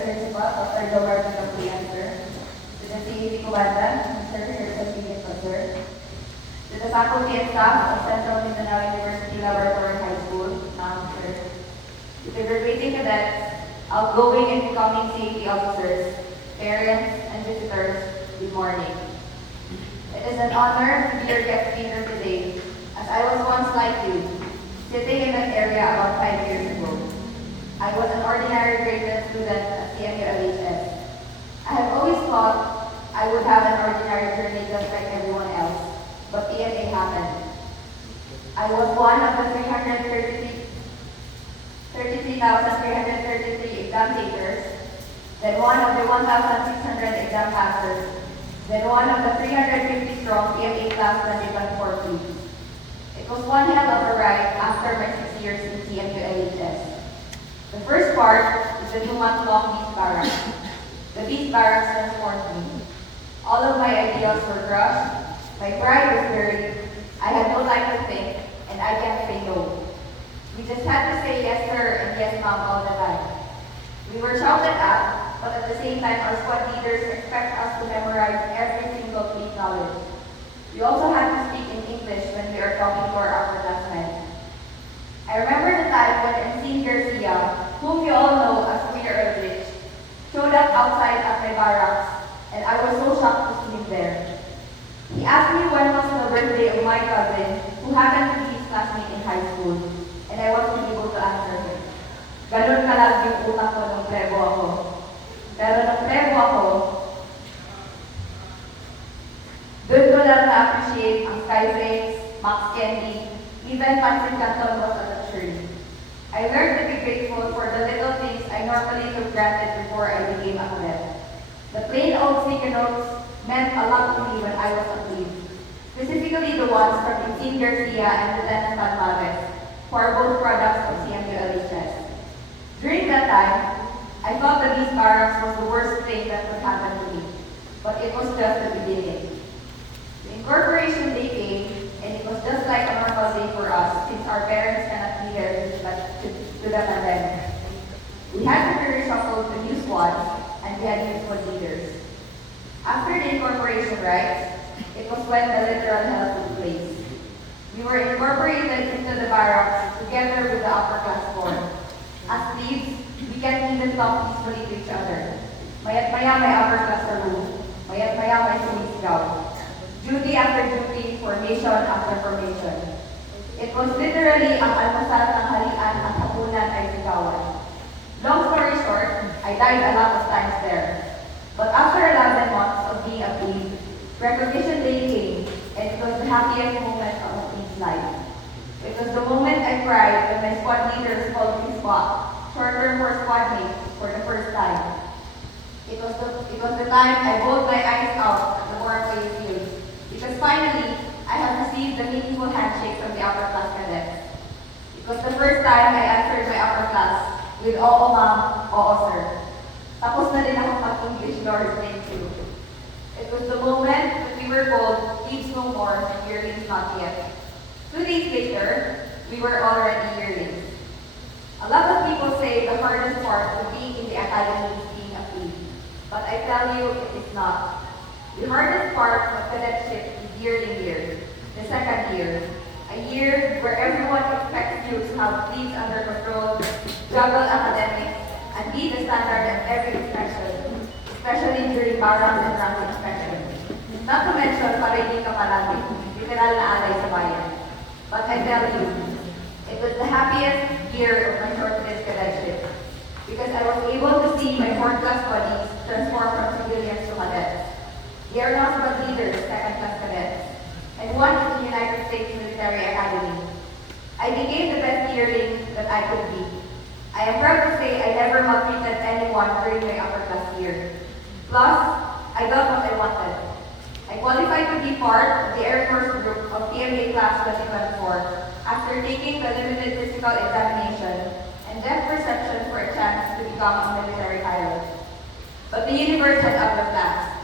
Principal, Dr. Jomar Sir, to the CAC Commander, Mr. Cecilia, Sir, to the faculty and staff of Central Mindanao University Laboratory High School, Sir, to the graduating cadets, outgoing and incoming CAC officers, parents, and visitors, good morning. It is an honor to be your guest speaker today, as I was once like you, sitting in that area about 5 years ago. I was an ordinary grade 10 student at CMULHS. I have always thought I would have an ordinary journey just like everyone else, but EMA happened. I was one of the 33,333 exam takers, then one of the 1,600 exam passers, then one of the 350 strong PMA class 2014. It was one hell of a ride after my 6 years in CMULHS. The first part is the 2-month-long Beast Barracks. The Beast Barracks transformed me. All of my ideals were crushed, my pride was buried, I had no time to think, and I can't say no. We just had to say yes sir and yes ma'am all the time. We were shouted at, but at the same time our squad leaders expect us to memorize every single Greek knowledge. We also had to speak in English when we are talking to our upperclassmen. I remember the time when MC Garcia, whom you all know as Queer Eldridge, showed up outside at my barracks, and I was so shocked to see him there. He asked me when was the birthday of my cousin, who happened to be his classmate in high school, and I wasn't able to answer him. Ganun kalag yung utak ko nung plebo ako. Pero nung plebo ako, doon ko lang na-appreciate ang Skyflakes, Max Candy, even Pancit Canton was a luxury. I learned to be grateful for the little things I normally took granted before I became a cadet. The plain old sticky notes meant a lot to me when I was a kid, specifically the ones from Insigne Garcia and Lieutenant Palmares, who are both products of CMULHS. During that time, I thought the Beast Barracks was the worst thing that could happen to me, but it was just the beginning. The incorporation day came, and it was just like a normal day for us since our parents cannot be there to the pandemic. We had to be reshuffled to new squads, and we had new squad leaders. After the incorporation rites, it was when the literal hell took place. We were incorporated into the barracks together with the upper class form. As thieves, we can't even talk peacefully to each other. Mayat maya may upper class sa room, mayat maya may sumisigaw. Duty after duty, formation after formation. It was literally ang almusal, tanghalian, at hapunan ay sigawan. Long story short, I died a lot of times there. But after 11 months of being a plebe, recognition day came, and it was the happiest moment of a plebe's life. It was the moment I cried when my squad leaders called me squad, short term for squad mate, for the first time. It was the time I bawled my eyes out at the Warren Field. Because finally, I have received the meaningful handshake from the upper class cadets. It was the first time I answered my upper class with oo ma'am, oo sir. Tapos na din ako mag-English, Lord, thank you. It was the moment that we were told, thieves no more, yearlings not yet. 2 days later, we were already yearlings. A lot of people say the hardest part of being in the academy is being a plebe. But I tell you, it is not. The hardest part of cadetship is yearling year, the second year, a year where everyone expects you to have things under control, juggle academics, and be the standard at every inspection, especially during barracks and rank inspection. Not to mention, para hindi ka palagi, literal na alay sa bayan. But I tell you, it was the happiest year of my short-lived cadetship, because I was able to see my 4th class buddies transform from civilians to cadets. They are now squad leaders, 2nd class cadets, and one in the United States Military Academy. I became the best yearling that I could be. I am proud to say I never maltreated anyone during my upper class year. Plus, I got what I wanted. I qualified to be part of the Air Force group of PMA class 2024 after taking the limited physical examination and depth perception for a chance to become a military pilot. But the universe had other plans.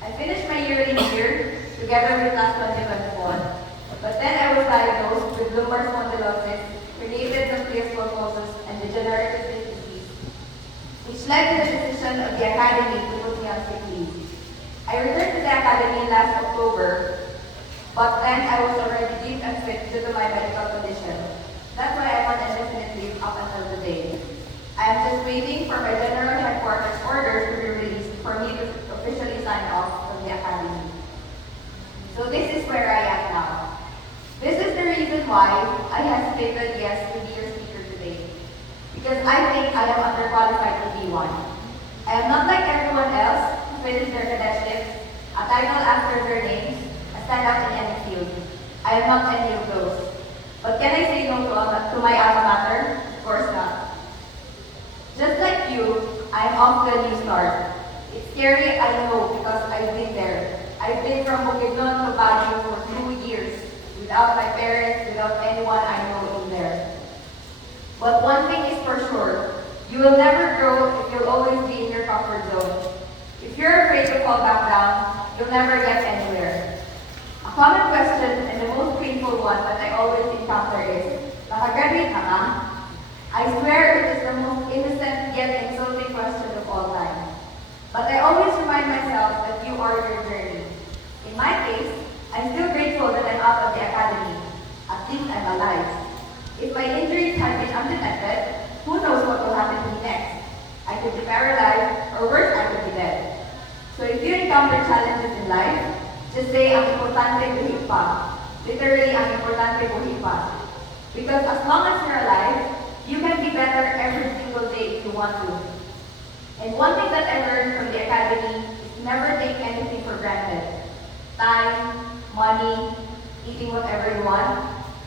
I finished my yearly year together with class 2024, but then I was diagnosed with lumbar spondylosis, related nucleus pulposus, and degenerative disc disease. which led to the decision of the Academy to put me on sick leave. I returned to the Academy last October, but then I was already deemed unfit due to my medical condition. That's why I'm on indefinite leave up until today. I am just waiting for my general headquarters orders to be released for me to officially sign off from the Academy. So this is where I am now. This is the reason why I have stated yes to be your speaker today. Because I think I am underqualified to be one. I am not like everyone else who finished their cadetships, a title after their names, a standout in any field. I am not any of those. But can I say no to my alma mater? Of course not. Just like you, I am off to a new start. It's scary, I know, because I've been there. I've been from Bacod to Bacod for 2 years, without my parents, without anyone I know in there. But one thing is for sure, you will never grow if you'll always be in your comfort zone. If you're afraid to fall back down, you'll never get anywhere. A common question and the most painful one that I always encounter is, nakagraduate na ka? I swear it is the most innocent yet insulting question of all time. But I always remind myself that you are your journey. In my case, I'm still grateful that I'm out of the Academy. At least I'm alive. If my injuries had been undetected, who knows what will happen to me next? I could be paralyzed, or worse, I could be dead. So if you encounter challenges in life, just say, ang importante buhay pa. Literally, ang importante buhay pa. Because as long as you're alive, you can be better every single day if you want to. And one thing that I learned from the Academy is to never take anything for granted. Time, money, eating whatever you want,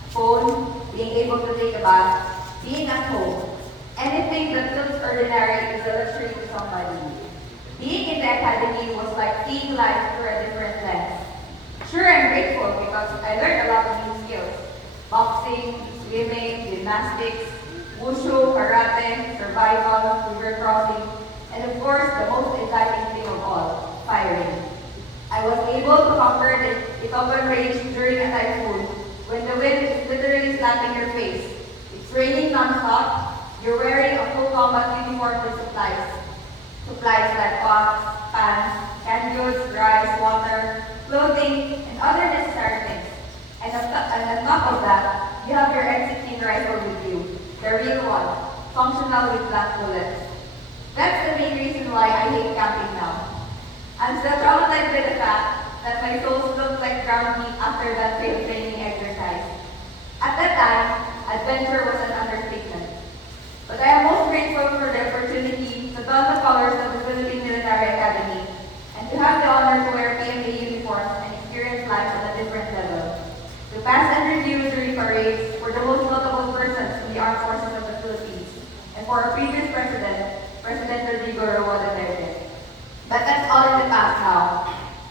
phone, being able to take a bath, being at home. Anything that feels ordinary is a luxury to somebody. Being in the Academy was like seeing life through a different lens. Sure, I'm grateful because I learned a lot of new skills. Boxing, swimming, gymnastics, wushu, karate, survival, river crossing, and of course, the most exciting thing of all, firing. I was able to conquer the Itogon range during a typhoon when the wind is literally slapping your face. It's raining non-stop, you're wearing a full combat uniform with supplies. Supplies like pots, pans, canned goods, rice, water, clothing, and other necessary things. And on top of that, you have your M16 rifle with you, the real one, functional with black bullets. That's the main reason why I hate camping now. I'm still traumatized by the fact that my toes look like ground meat after that failed training exercise. At that time, adventure was an understatement. But I am most grateful for the opportunity to don the colors of the Philippine Military Academy and to have the honor to wear PMA uniforms and experience life on a different level. To pass and review during parades for the most notable persons in the armed forces of the Philippines and for our previous president, President Rodrigo Roa Duterte. But that's all in the past now.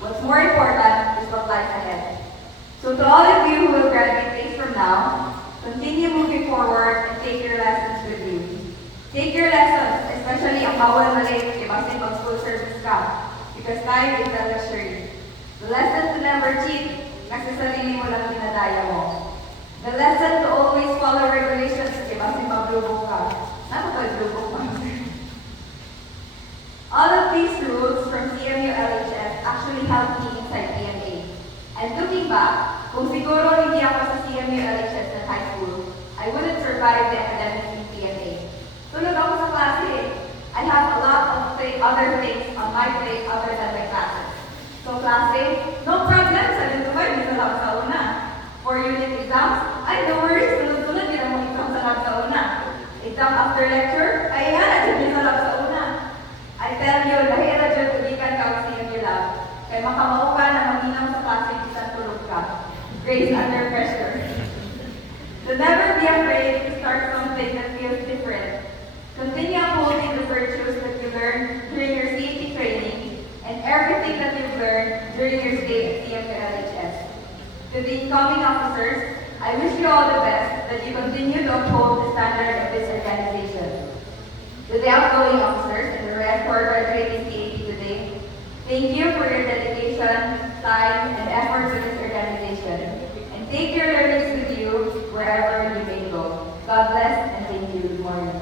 What's more important is what lies ahead. So to all of you who will graduate days from now, continue moving forward and take your lessons with you. Take your lessons, especially ang bawal na late kay basin pag school service ka, because time is a luxury. The lesson to never cheat, kasi sarili mo lang dinadaya mo. The lesson to always follow regulations, kay basin maglubog ka. Napapalubog mo. All of these rules from CMULHS actually helped me inside PMA. And looking back, kung siguro hindi ako sa CMULHS at high school, I wouldn't survive the academics in PMA. Tulog ako sa klase eh. I have a lot of other things on my plate other than my classes. So klase, no problem, sabi ko ba, hindi sa lab sa una. For unit exams, ay no worries, tulog-tulog, hindi na mo exam sa lab sa una. Exam after lecture, ay yan, hindi sa lab sa una. I tell you, lahira dyan tulikan ka sa CMU lab. Kaya makamao ka na maminaw sa klase, isang tulog ka. Grace under pressure. So never be afraid to start something that feels different. Continue upholding the virtues that you learned during your safety training and everything that you've learned during your stay at CMULHS. To the incoming officers, I wish you all the best that you continue to uphold the standard of this organization. To the outgoing officers and the rest who are graduating CAP today, thank you for your dedication, time, and effort to this organization. And take your learnings with you wherever you may go. God bless and thank you. Good morning.